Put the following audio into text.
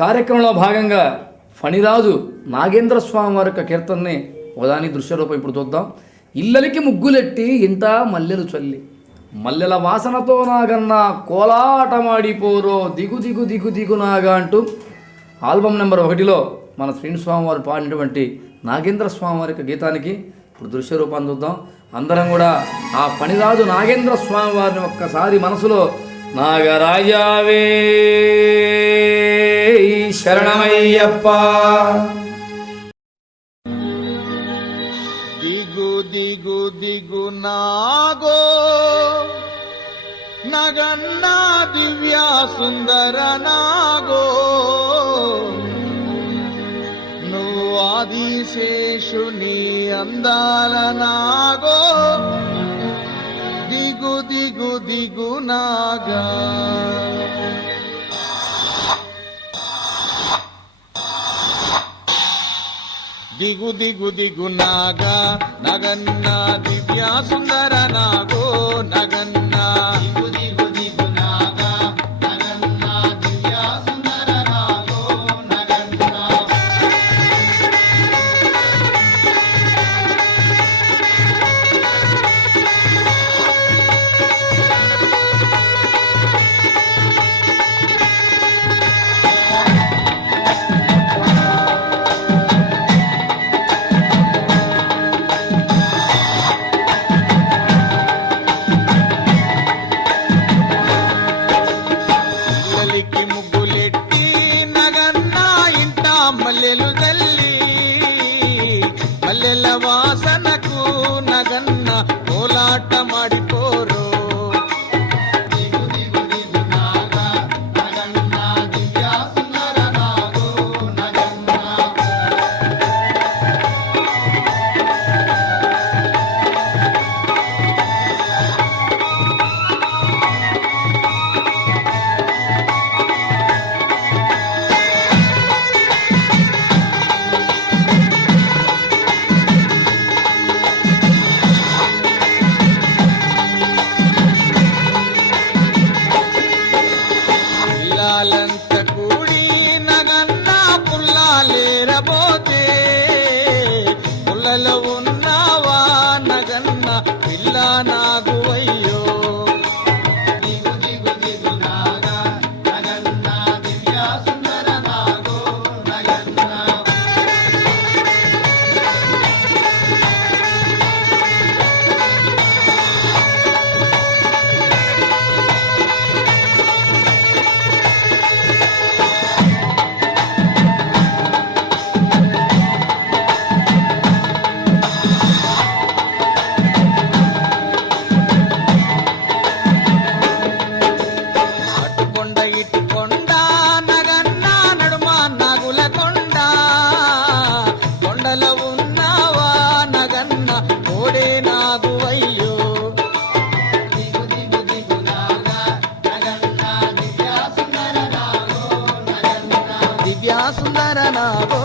కార్యక్రమంలో భాగంగా ఫణిరాజు నాగేంద్ర స్వామి వారి యొక్క కీర్తనని ఉదాని దృశ్యరూపం ఇప్పుడు చూద్దాం. ఇల్లలికి ముగ్గులెట్టి ఇంట మల్లెలు చల్లి మల్లెల వాసనతో నాగన్న కోలాటమాడిపోరో దిగు దిగు దిగు దిగు నాగా అంటూ ఆల్బమ్ నెంబర్ 1లో మన శ్రీనిస్వామి వారు పాడినటువంటి నాగేంద్ర స్వామి వారి యొక్క గీతానికి ఇప్పుడు దృశ్యరూపాన్ని చూద్దాం. అందరం కూడా ఆ ఫణిరాజు నాగేంద్ర స్వామి వారిని ఒక్కసారి మనసులో నాగరాజావే శరణమయ్యప్ప. దిగు దిగు దిగు నాగో నగన్నా దివ్యా సుందర నాగో నువ్వు ఆదిశేషుని అందాల నాగో దిగు దిగు దిగు నాగా. దిగు దిగు దిగు నాగా నగన్నా దివ్యా సుందర నాగో నగన్నా దిగు దిగు దిగు నాగా నగన్నా దివ్యా సుందర నాగో నగన్నా. మల్లెలు తల్లి మల్లెల వాసనకు నగన్న కోలాట మాడిపోరో దిగు దిగు దిగు నాగా నగన్న దివ్యా సుందర నాగో నగన్న. పిల్లాలంత కూడి నగన్న పుల్లాలేరబోతే పుల్లలో ఉన్నావా నగన్న పిల్ల నాగువయ్యో దిగు దిగు దిగు నాగా నగన్న దివ్యా సుందర నాగో నగన్న. దివ్యా సుందర నాగో